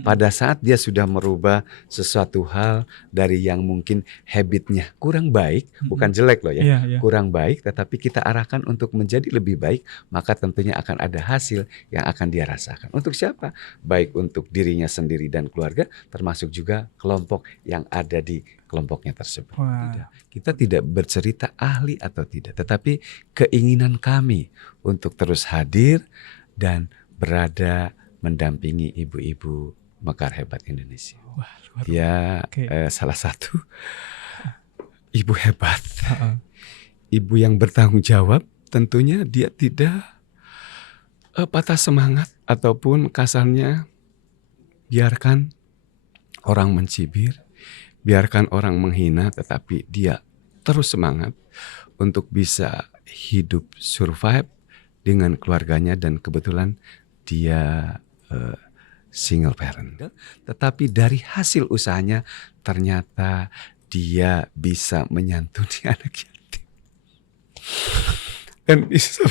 Pada saat dia sudah merubah sesuatu hal dari yang mungkin habitnya kurang baik, bukan jelek loh ya, kurang baik, tetapi kita arahkan untuk menjadi lebih baik, maka tentunya akan ada hasil yang akan dia rasakan. Untuk siapa? Baik untuk dirinya sendiri dan keluarga, termasuk juga kelompok yang ada di kelompoknya tersebut. Kita tidak bercerita ahli atau tidak, tetapi keinginan kami untuk terus hadir dan berada mendampingi ibu-ibu Mekar Hebat Indonesia. Dia salah satu ibu hebat, ibu yang bertanggung jawab. Tentunya dia tidak patah semangat ataupun kasarnya biarkan orang mencibir, biarkan orang menghina, tetapi dia terus semangat untuk bisa hidup survive dengan keluarganya, dan kebetulan dia single parent. Tetapi dari hasil usahanya ternyata dia bisa menyantuni anak yatim. Dan bisa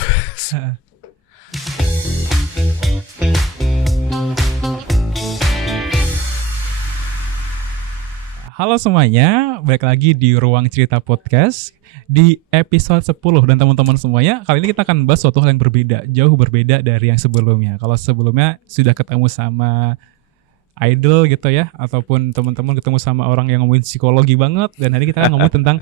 Halo semuanya, balik lagi di Ruang Cerita Podcast di episode 10. Dan teman-teman semuanya, kali ini kita akan bahas suatu hal yang berbeda, jauh berbeda dari yang sebelumnya. Kalau sebelumnya sudah ketemu sama idol gitu ya, ataupun teman-teman ketemu sama orang yang ngomongin psikologi banget, dan hari ini kita akan ngomong tentang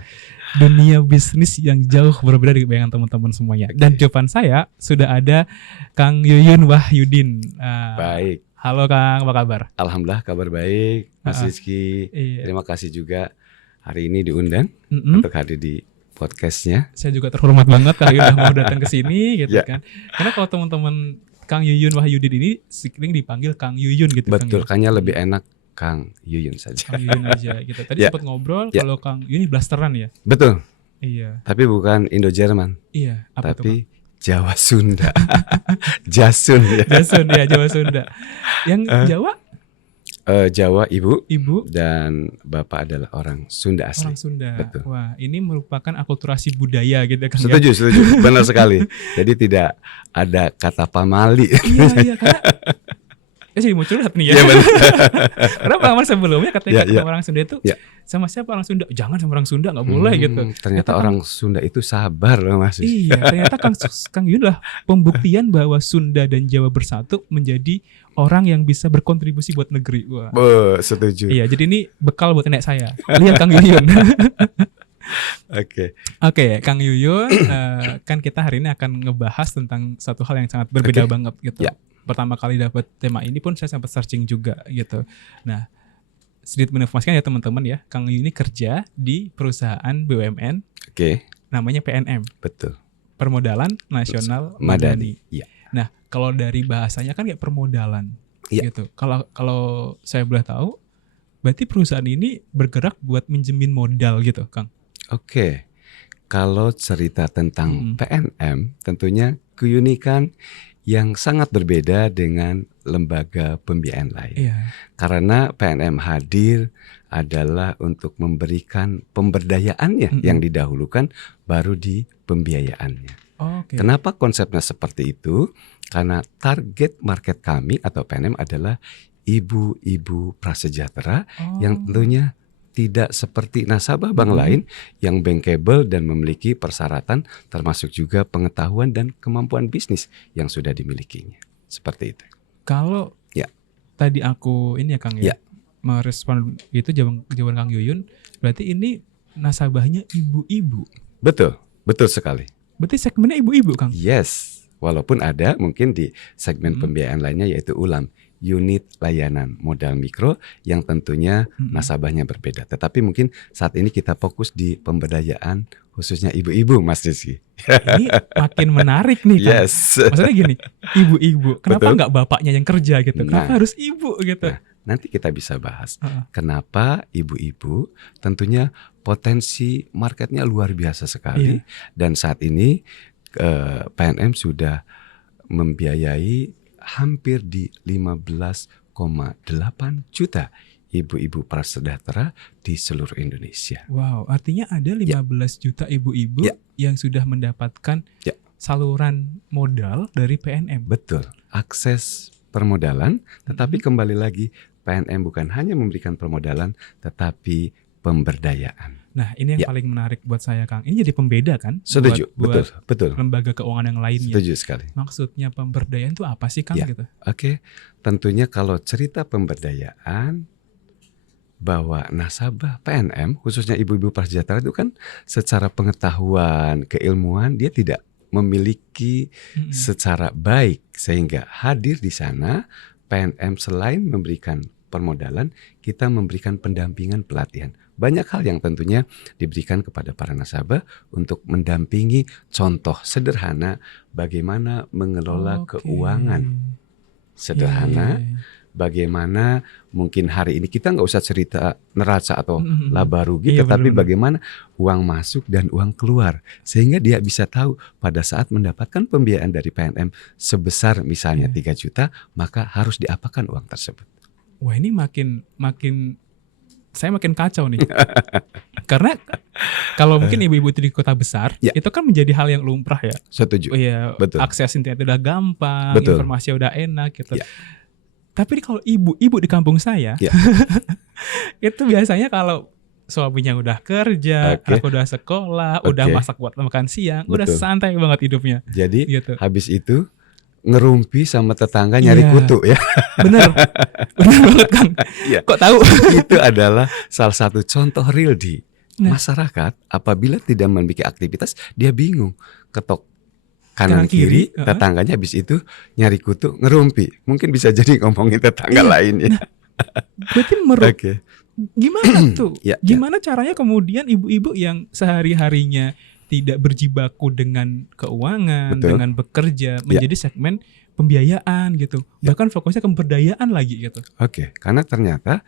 dunia bisnis yang jauh berbeda dari bayangan teman-teman semuanya. Dan di depan saya sudah ada Kang Yuyun Wahyudin. Baik. Halo Kang, apa kabar? Alhamdulillah kabar baik, Mas Rizky. Terima kasih juga hari ini diundang untuk hadir di podcastnya. Saya juga terhormat banget kalau udah mau datang ke sini gitu kan. Karena kalau teman-teman Kang Yuyun Wahyudin ini sering dipanggil Kang Yuyun gitu. Betul, kayaknya lebih enak Kang Yuyun saja. Kang Yuyun aja gitu. Tadi sempat ngobrol kalau Kang Yuyun ini blasteran ya. Betul. Iya. Tapi bukan Indo-Jerman. Iya. Apa tapi itu, Jawa Sunda. Jasun ya. Jasun ya, Jawa Sunda. Yang Jawa? Jawa ibu Ibu dan bapak adalah orang Sunda asli. Orang Sunda. Betul. Wah, ini merupakan akulturasi budaya gitu kan. Setuju, benar sekali. Jadi tidak ada kata pamali. Iya, karena sih mau curhat nih ya. Iya benar. Karena pengalaman sebelumnya katanya orang Sunda itu sama siapa orang Sunda? Jangan sama orang Sunda, nggak boleh gitu. Ternyata orang Sunda itu sabar loh Mas. Iya, ternyata Kang Yuyun lah pembuktian bahwa Sunda dan Jawa bersatu menjadi orang yang bisa berkontribusi buat negeri. Wah. Setuju. Iya, jadi ini bekal buat nenek saya. Lihat Kang Yuyun. Oke, Kang Yuyun, kan kita hari ini akan ngebahas tentang satu hal yang sangat berbeda banget gitu. Pertama kali dapat tema ini pun saya sempat searching juga gitu. Nah, sedikit menginformasikan ya teman-teman ya, Kang Yuyun ini kerja di perusahaan BUMN. Namanya PNM. Betul. Permodalan Nasional Madani. Nah, kalau dari bahasanya kan kayak permodalan gitu. Kalau saya boleh tahu, berarti perusahaan ini bergerak buat minjemin modal gitu, Kang. Kalau cerita tentang PNM, tentunya keunikan yang sangat berbeda dengan lembaga pembiayaan lain. Karena PNM hadir adalah untuk memberikan pemberdayaannya yang didahulukan, baru di pembiayaannya. Kenapa konsepnya seperti itu? Karena target market kami atau PNM adalah ibu-ibu prasejahtera yang tentunya tidak seperti nasabah bank lain yang bankable dan memiliki persyaratan termasuk juga pengetahuan dan kemampuan bisnis yang sudah dimilikinya. Seperti itu. Kalau tadi aku ini ya Kang merespon itu jawaban Kang Yuyun, berarti ini nasabahnya ibu-ibu. Betul sekali. Berarti segmennya ibu-ibu Kang? Yes, walaupun ada mungkin di segmen pembiayaan lainnya yaitu ULAM. Unit layanan modal mikro yang tentunya nasabahnya berbeda. Tetapi mungkin saat ini kita fokus di pemberdayaan khususnya ibu-ibu, Mas Rizky. Ini makin menarik nih kan. Maksudnya gini, ibu-ibu, kenapa nggak bapaknya yang kerja gitu? Kenapa harus ibu gitu? Nanti kita bisa bahas kenapa ibu-ibu, tentunya potensi marketnya luar biasa sekali. Dan saat ini PNM sudah membiayai hampir di 15,8 juta ibu-ibu prasejahtera di seluruh Indonesia. Wow, artinya ada 15 juta ibu-ibu yang sudah mendapatkan saluran modal dari PNM. Betul, akses permodalan, tetapi kembali lagi PNM bukan hanya memberikan permodalan, tetapi pemberdayaan. Nah, ini yang paling menarik buat saya, Kang. Ini jadi pembeda kan? Setuju, buat betul. lembaga keuangan yang lainnya. Setuju sekali. Maksudnya pemberdayaan itu apa sih, Kang? Gitu. Oke, tentunya kalau cerita pemberdayaan, bahwa nasabah PNM, khususnya ibu-ibu prasejahtera itu kan secara pengetahuan, keilmuan dia tidak memiliki secara baik, sehingga hadir di sana PNM selain memberikan permodalan, kita memberikan pendampingan pelatihan. Banyak hal yang tentunya diberikan kepada para nasabah untuk mendampingi contoh sederhana bagaimana mengelola keuangan sederhana. Bagaimana mungkin hari ini kita nggak usah cerita neraca atau laba rugi, tetapi bagaimana uang masuk dan uang keluar. Sehingga dia bisa tahu pada saat mendapatkan pembiayaan dari PNM sebesar misalnya 3 juta, maka harus diapakan uang tersebut. Wah, ini saya makin kacau nih. Karena kalau mungkin ibu-ibu itu di kota besar, itu kan menjadi hal yang lumrah ya. Setuju. Betul. Akses internet udah gampang, informasi udah enak gitu. Tapi kalau ibu-ibu di kampung saya, itu biasanya kalau suaminya udah kerja, anak udah sekolah, udah masak buat makan siang, udah santai banget hidupnya. Jadi habis itu ngerumpi sama tetangga nyari kutu ya. Bener banget, Kang. Kok tahu? Itu adalah salah satu contoh real di masyarakat. Apabila tidak memiliki aktivitas, dia bingung. Ketok kanan kiri, tetangganya habis itu nyari kutu, ngerumpi. Mungkin bisa jadi ngomongin tetangga lain ya. Berarti gimana tuh? Gimana caranya kemudian ibu-ibu yang sehari-harinya tidak berjibaku dengan keuangan, dengan bekerja, menjadi segmen pembiayaan gitu. Bahkan fokusnya ke pemberdayaan lagi gitu. Karena ternyata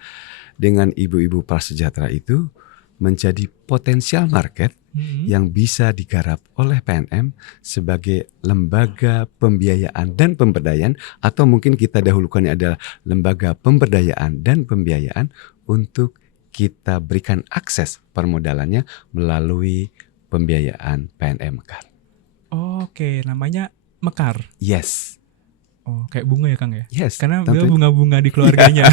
dengan ibu-ibu prasejahtera itu menjadi potensial market yang bisa digarap oleh PNM sebagai lembaga pembiayaan dan pemberdayaan, atau mungkin kita dahulukannya adalah lembaga pemberdayaan dan pembiayaan untuk kita berikan akses permodalannya melalui pembiayaan PNM Mekar. Namanya Mekar. Yes. Kayak bunga ya, Kang ya? Yes. Karena beliau bunga-bunga di keluarganya.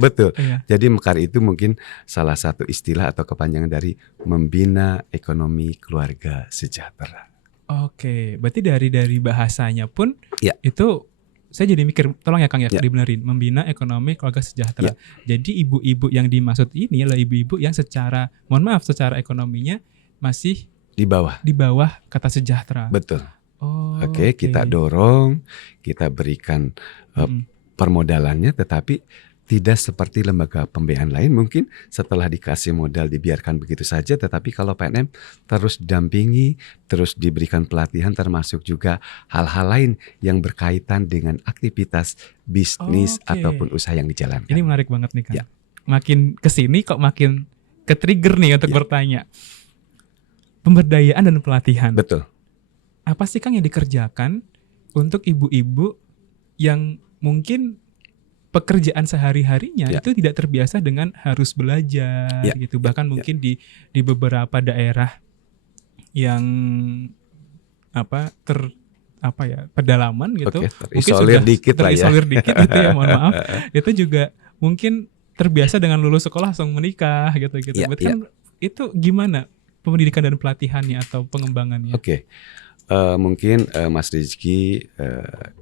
Betul. Jadi Mekar itu mungkin salah satu istilah atau kepanjangan dari membina ekonomi keluarga sejahtera. Berarti dari bahasanya pun itu saya jadi mikir, tolong ya Kang ya, dibenerin, membina ekonomi keluarga sejahtera. Jadi ibu-ibu yang dimaksud ini adalah ibu-ibu yang secara ekonominya masih di bawah kata sejahtera. Betul. Kita dorong, kita berikan permodalannya, tetapi tidak seperti lembaga pembiayaan lain mungkin setelah dikasih modal dibiarkan begitu saja, tetapi kalau PNM terus dampingi, terus diberikan pelatihan, termasuk juga hal-hal lain yang berkaitan dengan aktivitas bisnis ataupun usaha yang dijalankan. Ini menarik banget nih, Kang. Makin kesini kok makin ke-trigger nih untuk bertanya. Pemberdayaan dan pelatihan. Betul. Apa sih, Kang, yang dikerjakan untuk ibu-ibu yang mungkin pekerjaan sehari-harinya itu tidak terbiasa dengan harus belajar gitu, bahkan mungkin di beberapa daerah yang pedalaman gitu, terisolir dikit gitu ya, mohon maaf, itu juga mungkin terbiasa dengan lulus sekolah langsung menikah gitu. Berarti kan itu gimana pendidikan dan pelatihannya atau pengembangannya? Mungkin Mas Rizky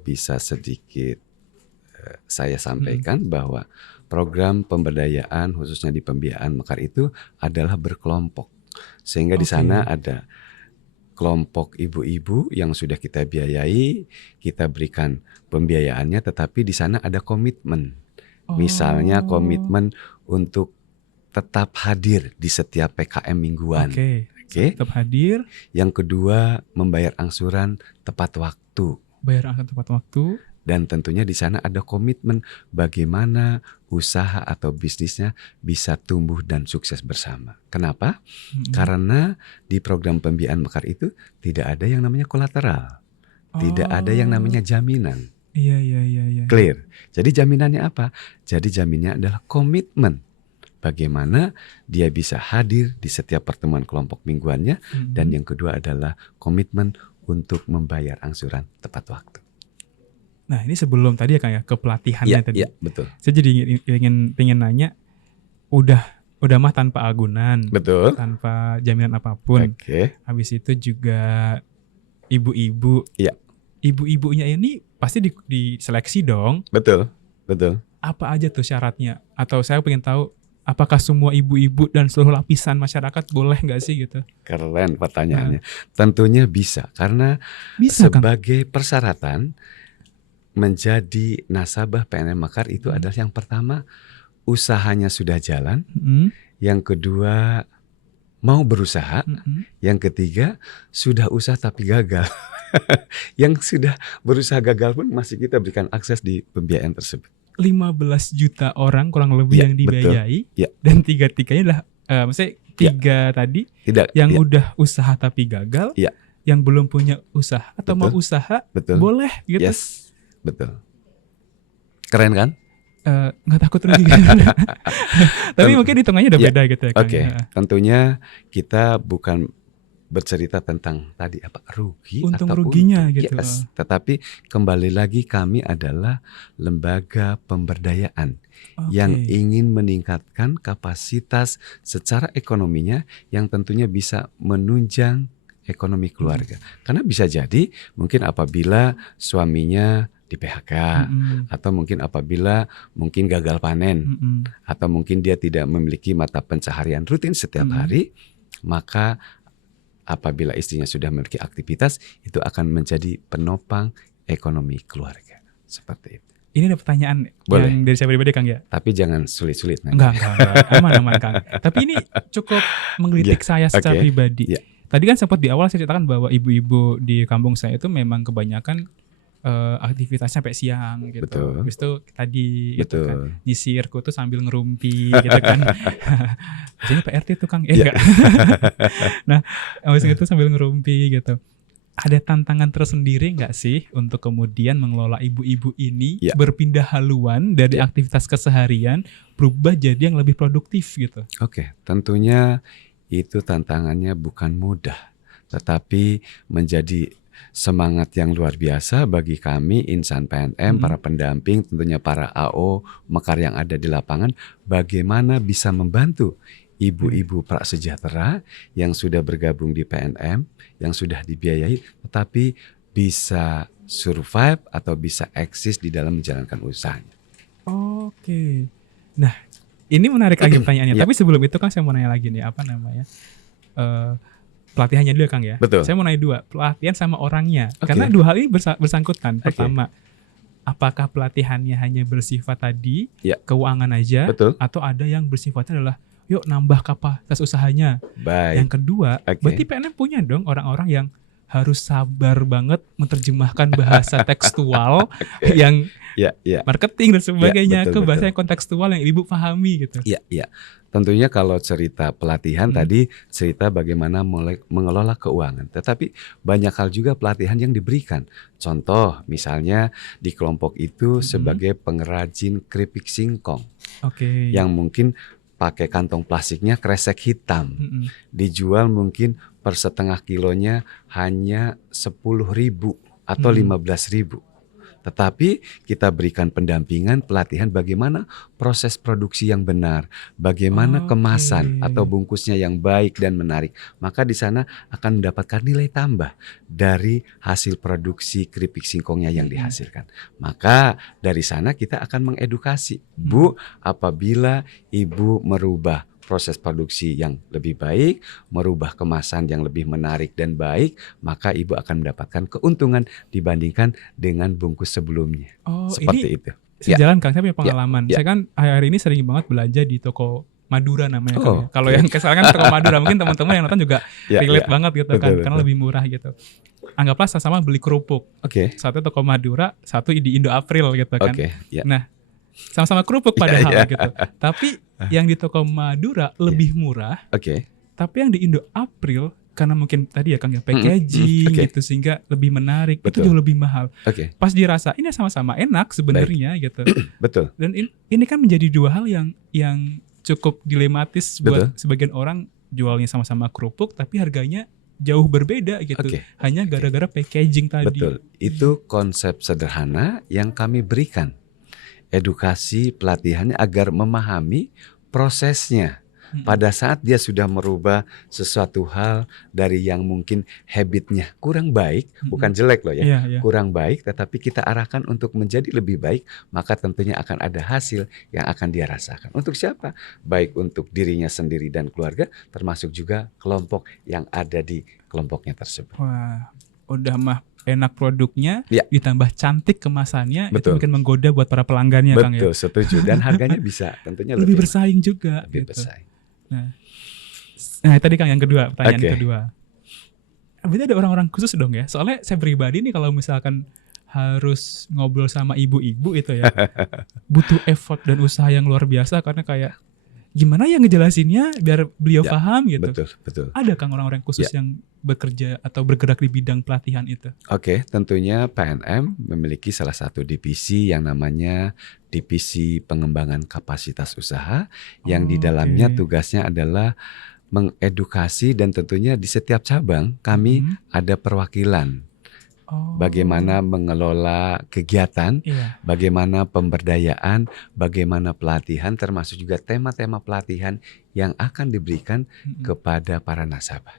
bisa sedikit saya sampaikan bahwa program pemberdayaan khususnya di pembiayaan Mekar itu adalah berkelompok, sehingga di sana ada kelompok ibu-ibu yang sudah kita biayai, kita berikan pembiayaannya, tetapi di sana ada komitmen, misalnya komitmen untuk tetap hadir di setiap PKM mingguan. Tetap hadir. Yang kedua, membayar angsuran tepat waktu. Dan tentunya di sana ada komitmen bagaimana usaha atau bisnisnya bisa tumbuh dan sukses bersama. Kenapa? Karena di program pembiayaan Mekar itu tidak ada yang namanya kolateral. Tidak ada yang namanya jaminan. Iya. Clear. Jadi jaminannya apa? Jadi jaminannya adalah komitmen. Bagaimana dia bisa hadir di setiap pertemuan kelompok mingguannya, dan yang kedua adalah komitmen untuk membayar angsuran tepat waktu. Nah ini sebelum tadi ya Kang ya ke pelatihannya tadi. Iya, betul. Saya jadi pengen nanya, udah mah tanpa agunan, Betul. tanpa jaminan apapun. Habis itu juga ibu-ibu. Iya. Ibu-ibunya ini pasti diseleksi dong. Betul. Apa aja tuh syaratnya? Atau saya pengen tahu apakah semua ibu-ibu dan seluruh lapisan masyarakat boleh nggak sih gitu? Keren pertanyaannya. Tentunya bisa, karena sebagai persyaratan menjadi nasabah PNM Mekar itu adalah yang pertama usahanya sudah jalan, yang kedua mau berusaha, yang ketiga sudah usaha tapi gagal. Yang sudah berusaha gagal pun masih kita berikan akses di pembiayaan tersebut. 15 juta orang kurang lebih yang dibiayai, dan tiga-tiganya adalah maksudnya tiga tadi yang udah usaha tapi gagal, yang belum punya usaha atau mau usaha boleh gitu. Yes, betul. Keren kan? Nggak takut rugi. Tapi mungkin hitungannya udah beda gitu ya Kang. Tentunya kita bukan bercerita tentang tadi rugi untung atau ruginya untung. Gitu. Tetapi kembali lagi kami adalah lembaga pemberdayaan yang ingin meningkatkan kapasitas secara ekonominya yang tentunya bisa menunjang ekonomi keluarga. Karena bisa jadi mungkin apabila suaminya di PHK, atau mungkin apabila gagal panen, atau mungkin dia tidak memiliki mata pencaharian rutin setiap hari, maka apabila istrinya sudah memiliki aktivitas, itu akan menjadi penopang ekonomi keluarga. Seperti itu. Ini ada pertanyaan yang dari saya pribadi Kang ya. Tapi jangan sulit-sulit. Enggak. Aman Kang. Tapi ini cukup menggelitik saya secara pribadi. Tadi kan sempat di awal saya ceritakan bahwa ibu-ibu di kampung saya itu memang kebanyakan aktivitasnya sampai siang gitu. Betul. Habis itu tadi gitu kan nyisirku tuh sambil ngerumpi gitu kan. Biasanya PRT tuh Kang enggak. Nah, habis itu sambil ngerumpi gitu. Ada tantangan tersendiri nggak sih untuk kemudian mengelola ibu-ibu ini berpindah haluan dari aktivitas keseharian berubah jadi yang lebih produktif gitu? Tentunya itu tantangannya bukan mudah, tetapi menjadi semangat yang luar biasa bagi kami insan PNM, para pendamping, tentunya para AO Mekar yang ada di lapangan, bagaimana bisa membantu ibu-ibu prasejahtera yang sudah bergabung di PNM, yang sudah dibiayai, tetapi bisa survive atau bisa eksis di dalam menjalankan usahanya. Nah, ini menarik lagi pertanyaannya. Tapi sebelum itu Kang saya mau nanya lagi nih, pelatihannya dulu Kang ya. Betul. Saya mau nanya dua, pelatihan sama orangnya. Karena dua hal ini bersangkutan. Pertama, apakah pelatihannya hanya bersifat tadi keuangan aja, atau ada yang bersifatnya adalah yuk nambah kapasitas usahanya. Yang kedua, berarti PNM punya dong orang-orang yang harus sabar banget menerjemahkan bahasa tekstual yang marketing dan sebagainya ke bahasa yang kontekstual yang ibu pahami gitu. Tentunya kalau cerita pelatihan tadi cerita bagaimana mengelola keuangan, tetapi banyak hal juga pelatihan yang diberikan. Contoh misalnya di kelompok itu sebagai pengrajin keripik singkong, yang mungkin pakai kantong plastiknya kresek hitam, dijual mungkin per setengah kilonya hanya 10.000 atau 15.000. Tetapi kita berikan pendampingan, pelatihan bagaimana proses produksi yang benar, bagaimana kemasan atau bungkusnya yang baik dan menarik. Maka di sana akan mendapatkan nilai tambah dari hasil produksi keripik singkongnya yang dihasilkan. Maka dari sana kita akan mengedukasi, Bu, apabila Ibu merubah proses produksi yang lebih baik, merubah kemasan yang lebih menarik dan baik, maka Ibu akan mendapatkan keuntungan dibandingkan dengan bungkus sebelumnya. Seperti itu. Sejalan Kang, saya punya pengalaman. Saya kan hari ini sering banget belanja di toko Madura namanya Kang ya. Kalau yang sekarang kan toko Madura, mungkin teman-teman yang nonton juga relate banget gitu kan, karena lebih murah gitu. Anggaplah sama-sama beli kerupuk. Satu toko Madura, satu di Indo April gitu kan. Nah, sama-sama kerupuk padahal gitu. Tapi yang di toko Madura lebih murah. Tapi yang di Indo April karena mungkin tadi ya Kang ya packaging gitu sehingga lebih menarik, itu jauh lebih mahal. Pas dirasa ini sama-sama enak sebenarnya gitu. Dan ini kan menjadi dua hal yang cukup dilematis buat sebagian orang, jualnya sama-sama kerupuk tapi harganya jauh berbeda gitu. Hanya gara-gara packaging tadi. Betul. Itu konsep sederhana yang kami berikan. Edukasi pelatihannya agar memahami prosesnya. Pada saat dia sudah merubah sesuatu hal dari yang mungkin habitnya kurang baik, bukan jelek loh ya, kurang baik, tetapi kita arahkan untuk menjadi lebih baik, maka tentunya akan ada hasil yang akan dia rasakan. Untuk siapa? Baik untuk dirinya sendiri dan keluarga, termasuk juga kelompok yang ada di kelompoknya tersebut. Wah, udah mah enak produknya, ditambah cantik kemasannya, itu mungkin menggoda buat para pelanggannya, Kang ya. Betul, setuju. Dan harganya bisa tentunya lebih bersaing juga. Lebih bersaing. Nah tadi Kang yang kedua, pertanyaan kedua. Berarti ada orang-orang khusus dong ya? Soalnya saya pribadi nih kalau misalkan harus ngobrol sama ibu-ibu itu ya, butuh effort dan usaha yang luar biasa karena kayak gimana ya ngejelasinnya biar beliau paham gitu. Betul. Ada Kang orang-orang khusus yang bekerja atau bergerak di bidang pelatihan itu? Tentunya PNM memiliki salah satu divisi yang namanya Divisi Pengembangan Kapasitas Usaha yang di dalamnya tugasnya adalah mengedukasi dan tentunya di setiap cabang kami ada perwakilan. Bagaimana mengelola kegiatan, bagaimana pemberdayaan, bagaimana pelatihan, termasuk juga tema-tema pelatihan yang akan diberikan kepada para nasabah.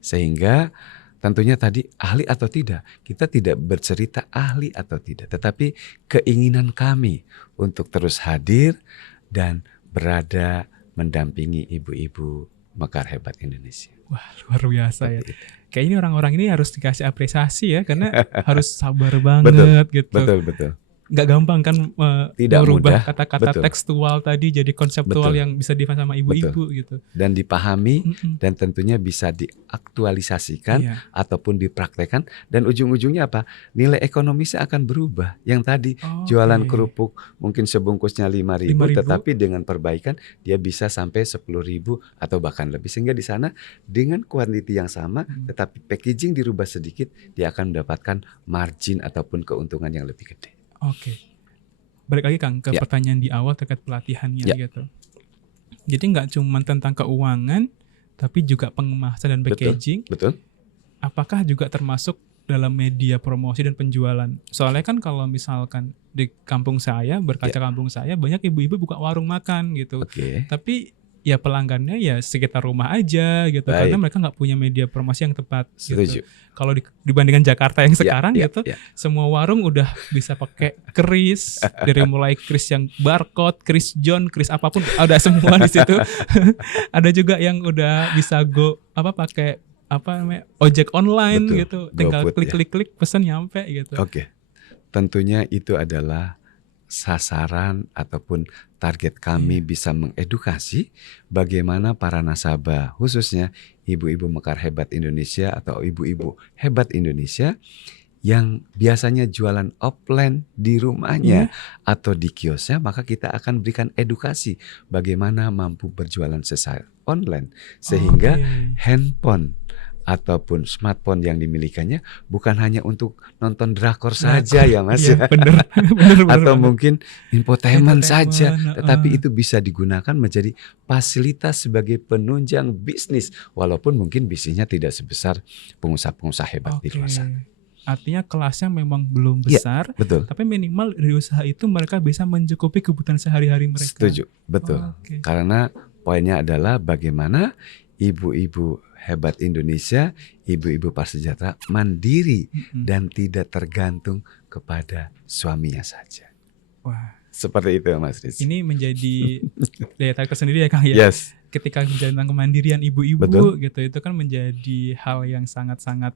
Sehingga tentunya tadi ahli atau tidak, kita tidak bercerita ahli atau tidak, tetapi keinginan kami untuk terus hadir dan berada mendampingi ibu-ibu Mekar Hebat Indonesia. Wah, luar biasa ya. Kayak ini orang-orang ini harus dikasih apresiasi ya, karena harus sabar banget gitu. Betul. Nggak gampang kan merubah kata-kata tekstual tadi jadi konseptual yang bisa dipahami sama ibu-ibu gitu. Dan dipahami dan tentunya bisa diaktualisasikan ataupun dipraktekkan dan ujung-ujungnya apa? Nilai ekonomisnya akan berubah. Yang tadi jualan kerupuk mungkin sebungkusnya 5.000 tetapi dengan perbaikan dia bisa sampai 10.000 atau bahkan lebih. Sehingga di sana dengan kuantiti yang sama tetapi packaging dirubah sedikit dia akan mendapatkan margin ataupun keuntungan yang lebih gede. Balik lagi Kang ke pertanyaan di awal terkait pelatihannya gitu. Jadi nggak cuma tentang keuangan, tapi juga pengemasan dan packaging. Betul. Apakah juga termasuk dalam media promosi dan penjualan? Soalnya kan kalau misalkan di kampung saya, berkaca kampung saya, banyak ibu-ibu buka warung makan gitu. Tapi ya pelanggannya ya sekitar rumah aja gitu. Karena mereka nggak punya media promosi yang tepat. Gitu. Kalau dibandingkan Jakarta yang sekarang semua warung udah bisa pakai kris, dari mulai kris yang barcode, kris John, kris apapun ada semua di situ. Ada juga yang udah bisa pakai ojek online gitu, tinggal klik pesan nyampe gitu. Tentunya itu adalah sasaran ataupun target kami bisa mengedukasi bagaimana para nasabah khususnya ibu-ibu Mekar Hebat Indonesia atau ibu-ibu hebat Indonesia yang biasanya jualan offline di rumahnya atau di kiosnya, maka kita akan berikan edukasi bagaimana mampu berjualan secara online sehingga handphone ataupun smartphone yang dimilikannya bukan hanya untuk nonton drakor saja ya Mas bener, atau mungkin infotainment saja, tetapi itu bisa digunakan menjadi fasilitas sebagai penunjang bisnis walaupun mungkin bisnisnya tidak sebesar pengusaha-pengusaha hebat di luar sana. Artinya kelasnya memang belum besar, tapi minimal dari usaha itu mereka bisa mencukupi kebutuhan sehari-hari mereka. Setuju, betul. Karena poinnya adalah bagaimana ibu-ibu hebat Indonesia, ibu-ibu prasejahtera mandiri dan tidak tergantung kepada suaminya saja. Wah, seperti itu Mas Riz. Ini menjadi daya tarik tersendiri ya Kang ya. Ketika menjalankan kemandirian ibu-ibu gitu, itu kan menjadi hal yang sangat-sangat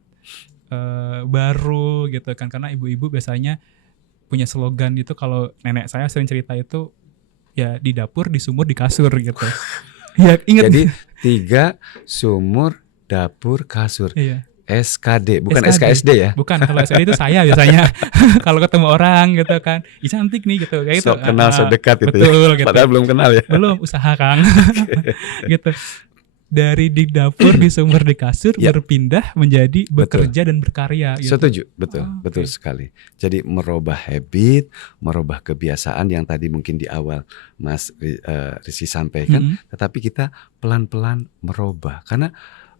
baru gitu kan, karena ibu-ibu biasanya punya slogan itu, kalau nenek saya sering cerita itu ya di dapur, di sumur, di kasur gitu. Ya, ingat. Jadi 3 sumur, dapur, kasur. SKD, bukan SKSD ya? Bukan, kalau SKD itu saya biasanya kalau ketemu orang gitu kan, cantik nih gitu, kayak so, gitu. Kenal sedekat itu. Betul, ya? Gitu. Padahal belum kenal ya. Belum, usaha Kang. Gitu. Dari di dapur, di sumur, di kasur berpindah menjadi bekerja dan berkarya. Gitu. Setuju, betul sekali. Jadi merubah habit, merubah kebiasaan yang tadi mungkin di awal Mas Rizky sampaikan, tetapi kita pelan-pelan merubah. Karena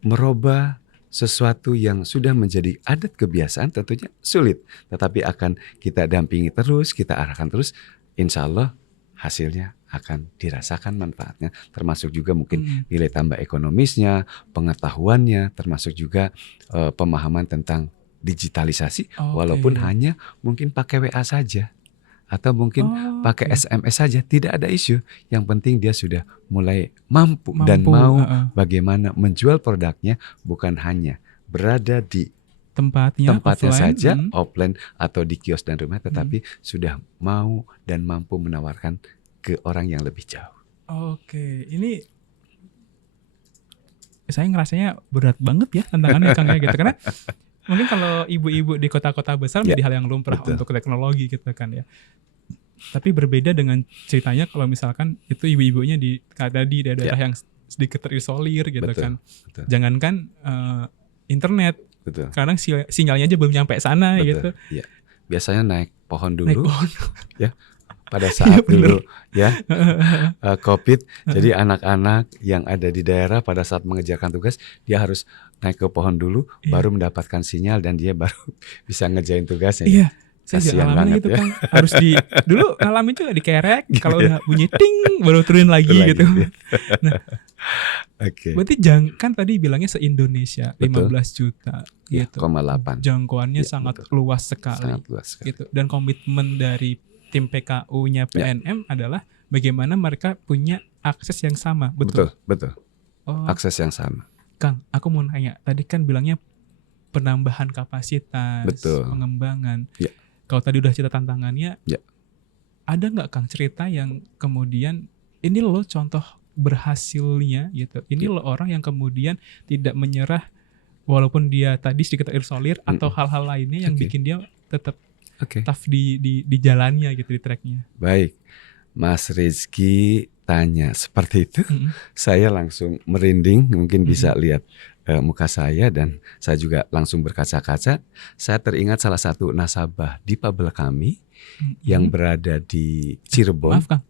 merubah sesuatu yang sudah menjadi adat kebiasaan tentunya sulit. Tetapi akan kita dampingi terus, kita arahkan terus, insya Allah hasilnya akan dirasakan manfaatnya. Termasuk juga mungkin nilai tambah ekonomisnya, pengetahuannya, termasuk juga pemahaman tentang digitalisasi. Walaupun hanya mungkin pakai WA saja. Atau mungkin pakai SMS saja, tidak ada isu. Yang penting dia sudah mulai mampu dan mau bagaimana menjual produknya, bukan hanya berada di tempatnya offline, saja, offline atau di kios dan rumah, tetapi sudah mau dan mampu menawarkan ke orang yang lebih jauh. Oke, ini saya ngerasanya berat banget ya tantangannya Kang ya gitu, karena mungkin kalau ibu-ibu di kota-kota besar menjadi hal yang lumrah untuk teknologi gitu kan ya. Tapi berbeda dengan ceritanya kalau misalkan itu ibu-ibunya ada di daerah yang sedikit terisolir gitu kan. Jangankan internet, kadang sinyalnya aja belum nyampe sana gitu. Ya. Biasanya naik pohon dulu, ya. Pada saat dulu ya COVID, jadi anak-anak yang ada di daerah pada saat mengerjakan tugas dia harus naik ke pohon dulu, baru mendapatkan sinyal dan dia baru bisa ngerjain tugasnya. Iya, saya juga ngalamin gitu kan. Harus dulu ngalamin juga dikerek, kalau udah bunyi ting baru turun lagi gitu. Nah, berarti kan tadi bilangnya se-Indonesia 15 juta gitu. 0,8. Jangkauannya sangat luas sekali. Sangat luas sekali. Gitu. Dan komitmen dari tim PKU-nya PNM adalah bagaimana mereka punya akses yang sama, betul? Betul. Akses yang sama. Kang, aku mau nanya, tadi kan bilangnya penambahan kapasitas, pengembangan. Ya. Kalau tadi udah cerita tantangannya, ada nggak Kang cerita yang kemudian ini loh contoh berhasilnya gitu. Ini loh orang yang kemudian tidak menyerah walaupun dia tadi sedikit terisolir atau hal-hal lainnya yang bikin dia tetap tough di jalannya gitu, di tracknya. Baik, Mas Rizky tanya seperti itu, saya langsung merinding, mungkin bisa lihat muka saya dan saya juga langsung berkaca-kaca. Saya teringat salah satu nasabah difabel kami yang berada di Cirebon. Maaf Kang,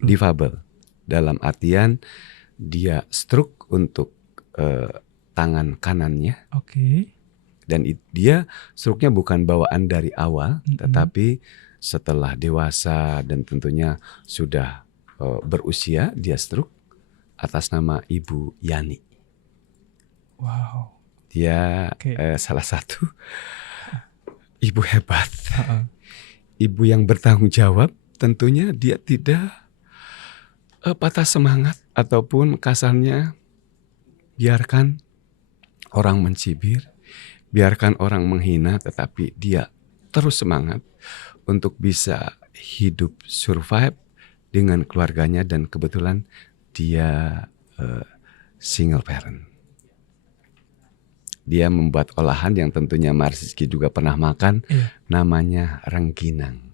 difabel. Dalam artian dia stroke untuk tangan kanannya. Dan dia stroke-nya bukan bawaan dari awal, tetapi setelah dewasa dan tentunya sudah berusia, dia stroke atas nama Ibu Yani. Wow. Dia salah satu ibu hebat. Ibu yang bertanggung jawab, tentunya dia tidak patah semangat ataupun kasarnya biarkan orang mencibir, biarkan orang menghina, tetapi dia terus semangat untuk bisa hidup survive dengan keluarganya dan kebetulan dia single parent. Dia membuat olahan yang tentunya Mas Rizky juga pernah makan, namanya rengginang.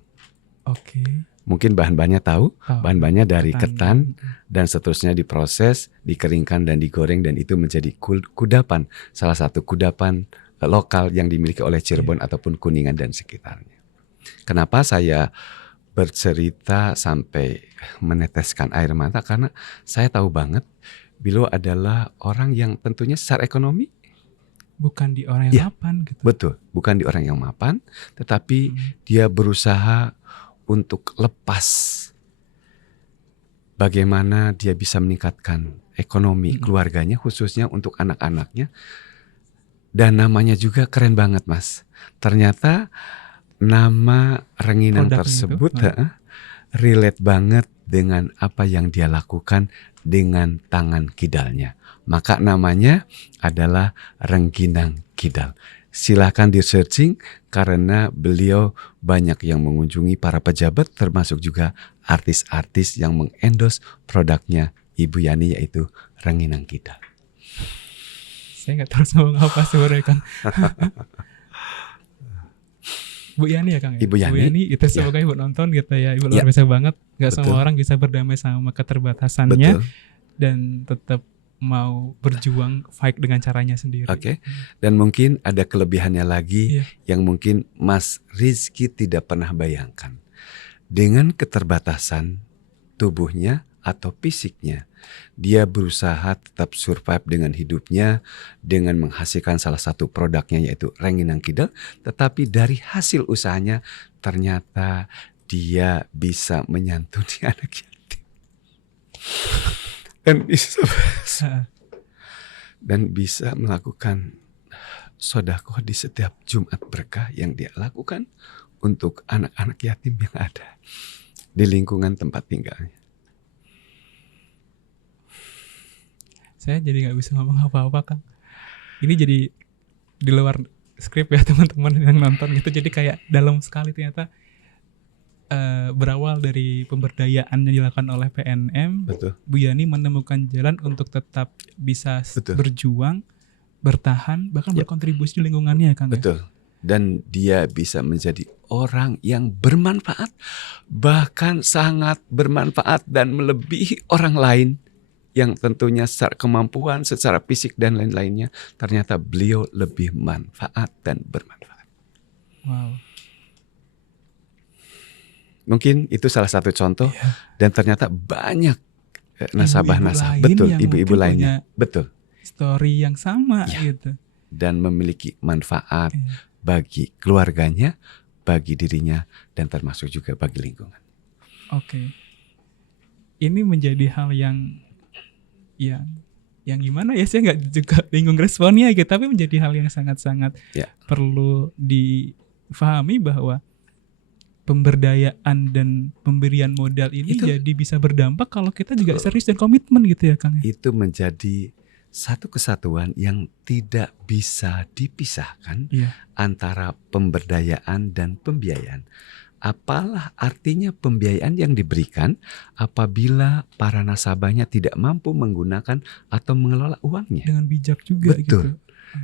Mungkin bahan-bahannya tahu, bahan-bahannya dari ketan dan seterusnya diproses, dikeringkan dan digoreng dan itu menjadi kudapan, salah satu kudapan lokal yang dimiliki oleh Cirebon ataupun Kuningan dan sekitarnya. Kenapa saya bercerita sampai meneteskan air mata? Karena saya tahu banget beliau adalah orang yang tentunya secara ekonomi bukan di orang yang mapan gitu. Betul, bukan di orang yang mapan, tetapi dia berusaha untuk lepas bagaimana dia bisa meningkatkan ekonomi keluarganya, khususnya untuk anak-anaknya. Dan namanya juga keren banget, Mas. Ternyata nama rengginang tersebut relate banget dengan apa yang dia lakukan dengan tangan kidalnya. Maka namanya adalah rengginang kidal. Silakan di searching karena beliau banyak yang mengunjungi para pejabat termasuk juga artis-artis yang mengendorse produknya Ibu Yani yaitu rengginang kidal. Saya nggak terus ngomong apa sebenarnya Kang. Bu Yani ya Kang ya? Ibu Yani itu semoga Ibu nonton gitu ya. Ibu luar biasa banget. Gak semua orang bisa berdamai sama keterbatasannya. Dan tetap mau berjuang fight dengan caranya sendiri. Dan mungkin ada kelebihannya lagi yang mungkin Mas Rizky tidak pernah bayangkan. Dengan keterbatasan tubuhnya, atau fisiknya. Dia berusaha tetap survive dengan hidupnya dengan menghasilkan salah satu produknya yaitu Rengginang Kidal, tetapi dari hasil usahanya ternyata dia bisa menyantuni anak yatim. Dan bisa melakukan sedekah di setiap Jumat berkah yang dia lakukan untuk anak-anak yatim yang ada di lingkungan tempat tinggalnya. Saya jadi nggak bisa ngomong apa-apa, Kang. Ini jadi di luar skrip ya teman-teman yang nonton gitu. Jadi kayak dalam sekali ternyata berawal dari pemberdayaan yang dilakukan oleh PNM. Betul. Bu Yani menemukan jalan untuk tetap bisa berjuang, bertahan, bahkan berkontribusi di lingkungannya, Kang. Betul. Dan dia bisa menjadi orang yang bermanfaat, bahkan sangat bermanfaat dan melebihi orang lain yang tentunya secara kemampuan, secara fisik dan lain-lainnya, ternyata beliau lebih manfaat dan bermanfaat. Wow. Mungkin itu salah satu contoh, dan ternyata banyak nasabah-nasabah, betul, ibu-ibu lainnya, betul, story yang sama gitu, dan memiliki manfaat bagi keluarganya, bagi dirinya, dan termasuk juga bagi lingkungan. Oke. Ini menjadi hal yang gimana ya, saya nggak juga bingung responnya gitu, tapi menjadi hal yang sangat-sangat perlu difahami bahwa pemberdayaan dan pemberian modal ini itu jadi bisa berdampak kalau kita juga serius dan komitmen gitu ya, Kang. Itu menjadi satu kesatuan yang tidak bisa dipisahkan antara pemberdayaan dan pembiayaan. Apalah artinya pembiayaan yang diberikan apabila para nasabahnya tidak mampu menggunakan atau mengelola uangnya dengan bijak juga. Betul. Gitu.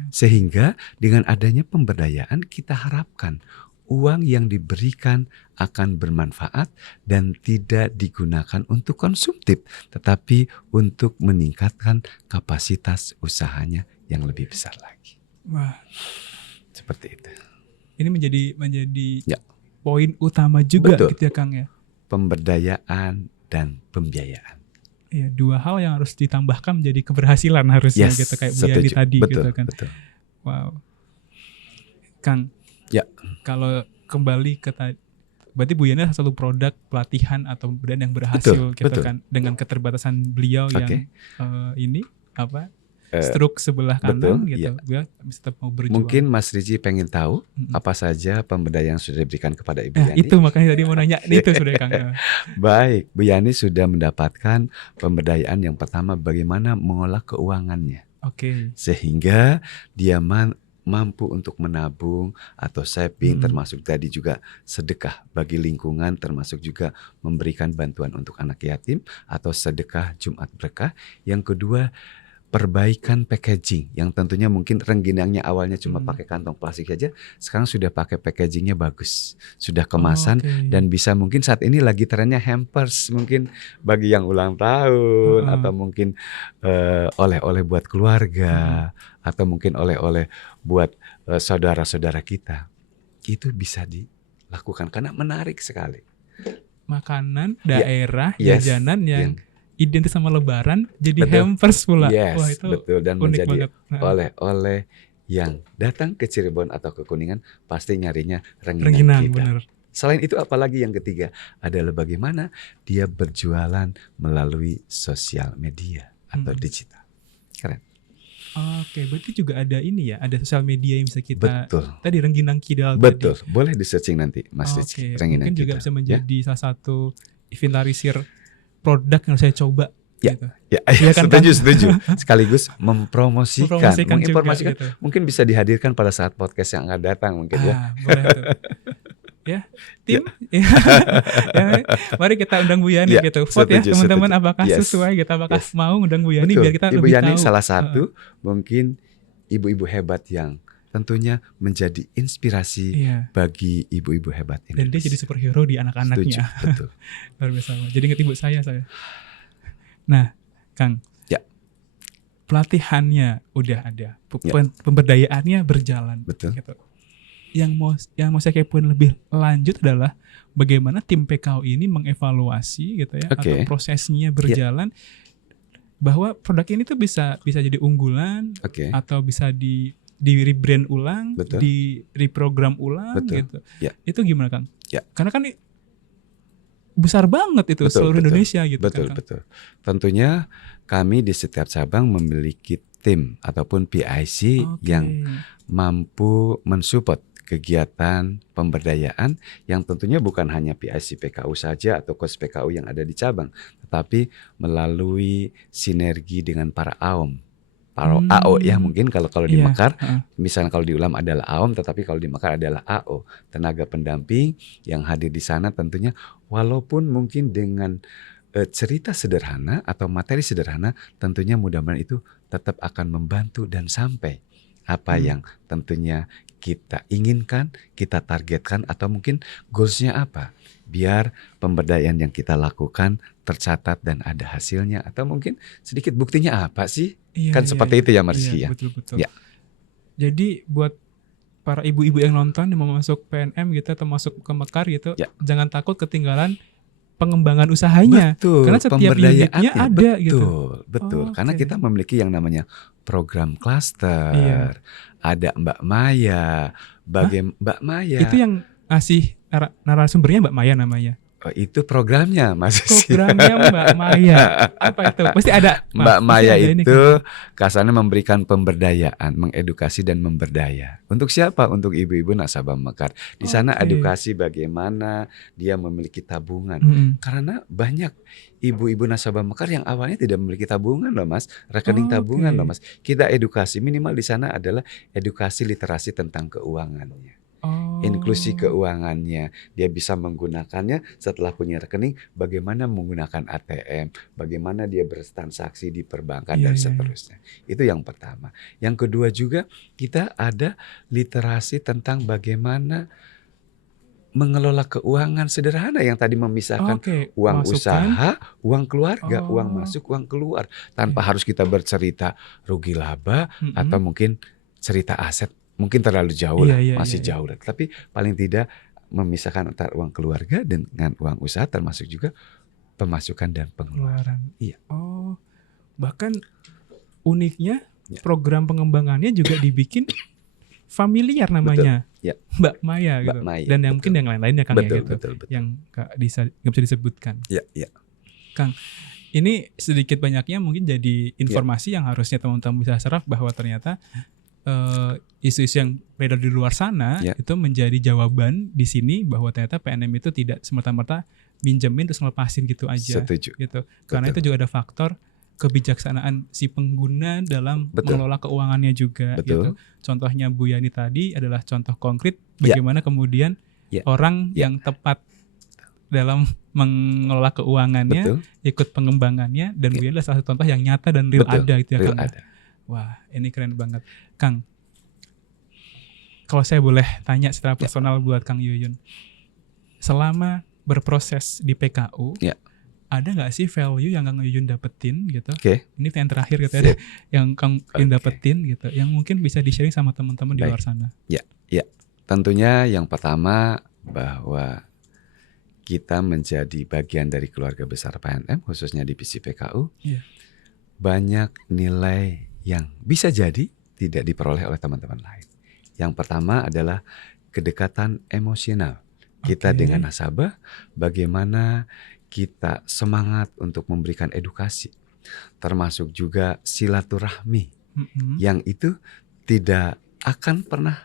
Sehingga dengan adanya pemberdayaan kita harapkan uang yang diberikan akan bermanfaat dan tidak digunakan untuk konsumtif, tetapi untuk meningkatkan kapasitas usahanya yang lebih besar lagi. Wah, seperti itu. Ini menjadi poin utama juga. Betul. Gitu ya, Kang ya. Pemberdayaan dan pembiayaan. Iya, dua hal yang harus ditambahkan menjadi keberhasilan harusnya gitu kayak Bu Yani tadi. Betul, gitu kan. Betul. Wow. Kang. Kalau kembali ke tadi, berarti Bu Yani satu produk pelatihan atau pemberdayaan yang berhasil gitu kan, dengan keterbatasan beliau yang ini apa? Stroke sebelah kanan gitu. Dia bisa tetap mau berjuang. Mungkin Mas Riji pengen tahu apa saja pemberdayaan yang sudah diberikan kepada Ibu Yani. Itu makanya tadi mau nanya itu sudah, Kang. Baik, Bu Yani sudah mendapatkan pemberdayaan yang pertama bagaimana mengolah keuangannya. Sehingga dia mampu untuk menabung atau saving, termasuk tadi juga sedekah bagi lingkungan, termasuk juga memberikan bantuan untuk anak yatim atau sedekah Jumat Berkah. Yang kedua, perbaikan packaging yang tentunya mungkin rengginangnya awalnya cuma pakai kantong plastik saja, sekarang sudah pakai packagingnya bagus, sudah kemasan dan bisa mungkin saat ini lagi trennya hampers mungkin bagi yang ulang tahun atau mungkin oleh-oleh buat keluarga atau mungkin oleh-oleh buat saudara-saudara kita. Itu bisa dilakukan karena menarik sekali. Makanan daerah, jajanan yang identik sama Lebaran jadi hampers pula. Wah, itu betul. Dan menjadi oleh-oleh yang datang ke Cirebon atau ke Kuningan pasti nyarinya Rengginang kita. Bener. Selain itu apalagi yang ketiga adalah bagaimana dia berjualan melalui sosial media atau digital. Keren. Berarti juga ada ini ya, ada sosial media yang bisa kita. Tadi Rengginang Kidal. Betul. Boleh di-searching nanti Mas Rizky. Rengginang Kidal. Mungkin juga bisa menjadi salah satu inventarisir produk yang saya coba. Gitu. Setuju. Sekaligus mempromosikan, menginformasikan. Gitu. Mungkin bisa dihadirkan pada saat podcast yang akan datang mungkin boleh tuh. Tim. Mari kita undang Bu Yani gitu. Vote teman-teman apakah sesuai gitu, apakah mau undang Bu Yani biar kita Ibu lebih Yani tahu. salah satu mungkin ibu-ibu hebat yang tentunya menjadi inspirasi bagi ibu-ibu hebat ini. Dan dia jadi superhero di anak-anaknya. Betul. Luar biasa. Jadi ingat ibu saya. Nah, Kang. Pelatihannya udah ada. Pemberdayaannya berjalan. Betul. Gitu. yang mau saya kepoin lebih lanjut adalah bagaimana tim PKU ini mengevaluasi gitu ya, atau prosesnya berjalan bahwa produk ini tuh bisa jadi unggulan atau bisa di rebrand ulang, di reprogram ulang gitu. Itu gimana Kang? Karena kan besar banget itu seluruh Indonesia gitu. Betul. Tentunya kami di setiap cabang memiliki tim ataupun PIC yang mampu mensupport kegiatan pemberdayaan yang tentunya bukan hanya PIC PKU saja atau kos PKU yang ada di cabang, tetapi melalui sinergi dengan para AOM. Para AO ya mungkin kalau di Mekar, misalnya kalau di Ulam adalah AOM, tetapi kalau di Mekar adalah AO, tenaga pendamping yang hadir di sana tentunya walaupun mungkin dengan cerita sederhana atau materi sederhana, tentunya mudah-mudahan itu tetap akan membantu dan sampai apa yang tentunya kita inginkan, kita targetkan atau mungkin goalsnya apa. Biar pemberdayaan yang kita lakukan tercatat dan ada hasilnya atau mungkin sedikit buktinya apa sih? Seperti itu ya Marski ya. Betul. Jadi buat para ibu-ibu yang nonton yang mau masuk PNM gitu atau masuk ke Mekar gitu, jangan takut ketinggalan pengembangan usahanya. Karena setiap unitnya ada gitu. Betul. Karena kita memiliki yang namanya program klaster. Ada Mbak Maya. Mbak Maya. Itu yang ngasih narasumbernya Mbak Maya namanya. Itu programnya Mas. Programnya Mbak Maya. Apa itu? Pasti ada. Mbak Maya itu kasarnya memberikan pemberdayaan, mengedukasi dan memberdaya. Untuk siapa? Untuk ibu-ibu nasabah Mekar. Di sana edukasi bagaimana dia memiliki tabungan. Karena banyak ibu-ibu nasabah Mekar yang awalnya tidak memiliki tabungan loh Mas, rekening tabungan loh Mas. Kita edukasi minimal di sana adalah edukasi literasi tentang keuangannya. Inklusi keuangannya, dia bisa menggunakannya setelah punya rekening, bagaimana menggunakan ATM, bagaimana dia bertransaksi di perbankan dan seterusnya. Itu yang pertama. Yang kedua juga kita ada literasi tentang bagaimana mengelola keuangan sederhana yang tadi memisahkan uang usaha, uang keluarga, uang masuk, uang keluar, tanpa harus kita bercerita rugi laba atau mungkin cerita aset. Mungkin terlalu jauh lah, masih jauh lah. Tapi paling tidak memisahkan antara uang keluarga dengan uang usaha, termasuk juga pemasukan dan pengeluaran. Bahkan uniknya program pengembangannya juga dibikin familiar namanya, Mbak Maya gitu. Dan yang mungkin yang lain-lainnya Kang betul. Yang nggak bisa disebutkan. Kang, ini sedikit banyaknya mungkin jadi informasi yang harusnya teman-teman bisa serap bahwa ternyata isu-isu yang beredar di luar sana itu menjadi jawaban di sini bahwa ternyata PNM itu tidak semerta-merta minjemin terus ngelepasin gitu aja. Setuju. Gitu. Karena itu juga ada faktor kebijaksanaan si pengguna dalam mengelola keuangannya juga. Gitu. Contohnya Bu Yani tadi adalah contoh konkret bagaimana kemudian orang yang tepat dalam mengelola keuangannya ikut pengembangannya dan Bu Yani adalah salah satu contoh yang nyata dan real ada gitu ya Kang. Wah, ini keren banget. Kang, kalau saya boleh tanya secara personal buat Kang Yuyun. Selama berproses di PKU, ada nggak sih value yang Kang Yuyun dapetin gitu? Ini yang terakhir gitu ya, yang Kang Yuyun dapetin gitu, yang mungkin bisa di-sharing sama teman-teman di luar sana. Tentunya yang pertama bahwa kita menjadi bagian dari keluarga besar PNM, khususnya divisi PKU. Banyak nilai yang bisa jadi tidak diperoleh oleh teman-teman lain. Yang pertama adalah kedekatan emosional kita dengan nasabah, bagaimana kita semangat untuk memberikan edukasi, termasuk juga silaturahmi yang itu tidak akan pernah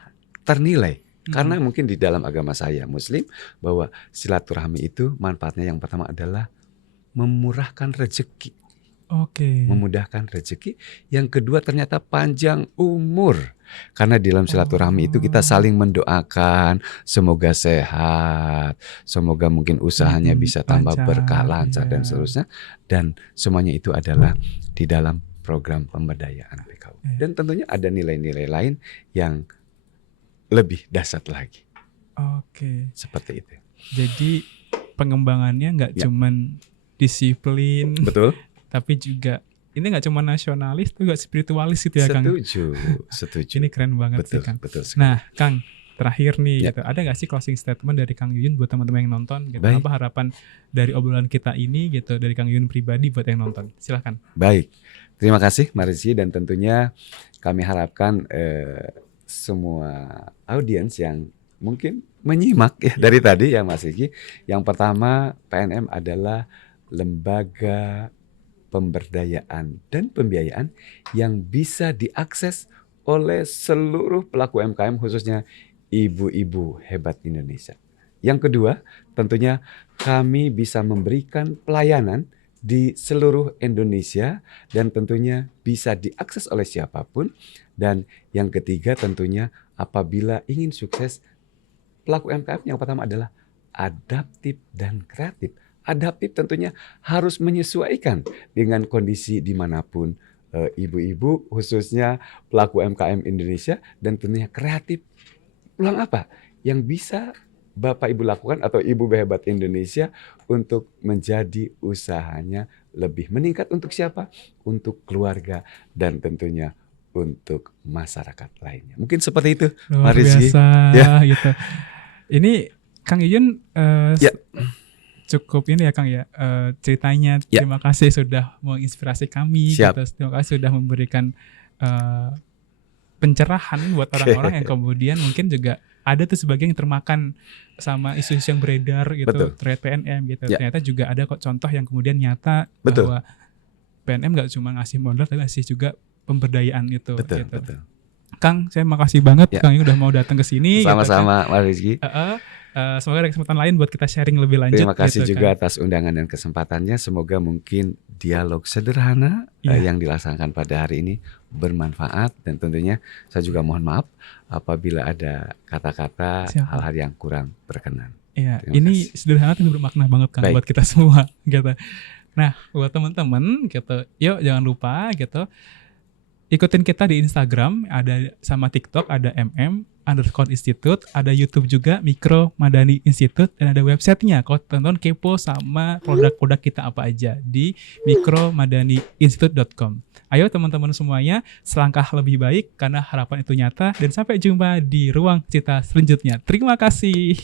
ternilai. Karena mungkin di dalam agama saya Muslim bahwa silaturahmi itu manfaatnya yang pertama adalah memurahkan rezeki. Memudahkan rezeki. Yang kedua ternyata panjang umur. Karena di dalam silaturahmi itu kita saling mendoakan semoga sehat, semoga mungkin usahanya bisa tambah berkah, lancar dan seterusnya. Dan semuanya itu adalah di dalam program pemberdayaan PKU. Dan tentunya ada nilai-nilai lain yang lebih dahsyat lagi. Seperti itu. Jadi pengembangannya nggak cuman disiplin. Tapi juga ini nggak cuma nasionalis, juga spiritualis gitu ya Kang. Setuju. Ini keren banget sih Kang. Betul. Nah Kang, terakhir nih gitu. Ada nggak sih closing statement dari Kang Yuyun buat teman-teman yang nonton gitu? Baik. Apa harapan dari obrolan kita ini gitu dari Kang Yuyun pribadi buat yang nonton? Silakan. Baik. Terima kasih Mas Rizky, dan tentunya kami harapkan semua audiens yang mungkin menyimak ya dari tadi ya Mas Rizky. Yang pertama, PNM adalah lembaga pemberdayaan dan pembiayaan yang bisa diakses oleh seluruh pelaku UMKM, khususnya ibu-ibu hebat Indonesia. Yang kedua, tentunya kami bisa memberikan pelayanan di seluruh Indonesia dan tentunya bisa diakses oleh siapapun. Dan yang ketiga, tentunya apabila ingin sukses, pelaku UMKM yang pertama adalah adaptif dan kreatif. Adaptif tentunya harus menyesuaikan dengan kondisi dimanapun ibu-ibu, khususnya pelaku UMKM Indonesia, dan tentunya kreatif. Peluang apa yang bisa Bapak Ibu lakukan atau Ibu Hebat Indonesia untuk menjadi usahanya lebih meningkat untuk siapa? Untuk keluarga dan tentunya untuk masyarakat lainnya. Mungkin seperti itu. Luar biasa ya. Gitu. Ini Kang Yuyun ya. Cukup ini ya Kang ya, ceritanya. Ya. Terima kasih sudah menginspirasi kami. Siap. Gitu. Terima kasih sudah memberikan pencerahan buat orang-orang yang kemudian mungkin juga ada tuh sebagian yang termakan sama isu-isu yang beredar gitu terkait PNM gitu. Ya. Ternyata juga ada kok contoh yang kemudian nyata bahwa PNM gak cuma ngasih modal tapi ngasih juga pemberdayaan itu. Betul, gitu. betul. Kang, saya makasih banget Kang yang udah mau datang ke sini. Sama-sama Mas Rizky. Semoga ada kesempatan lain buat kita sharing lebih lanjut. Terima kasih gitu, juga kan. atas undangan dan kesempatannya. Semoga mungkin dialog sederhana yang dilaksanakan pada hari ini bermanfaat, dan tentunya saya juga mohon maaf apabila ada kata-kata hal-hal yang kurang berkenan. Iya, ini sederhana tapi bermakna banget kan buat kita semua gitu. Nah, buat teman-teman gitu, yuk jangan lupa gitu ikutin kita di Instagram, ada sama TikTok, ada _institute, ada YouTube juga Mikro Madani Institute, dan ada websitenya. Kalau teman-teman kepo sama produk-produk kita apa aja di mikromadaniinstitute.com. Ayo teman-teman semuanya, selangkah lebih baik karena harapan itu nyata, dan sampai jumpa di ruang cerita selanjutnya. Terima kasih.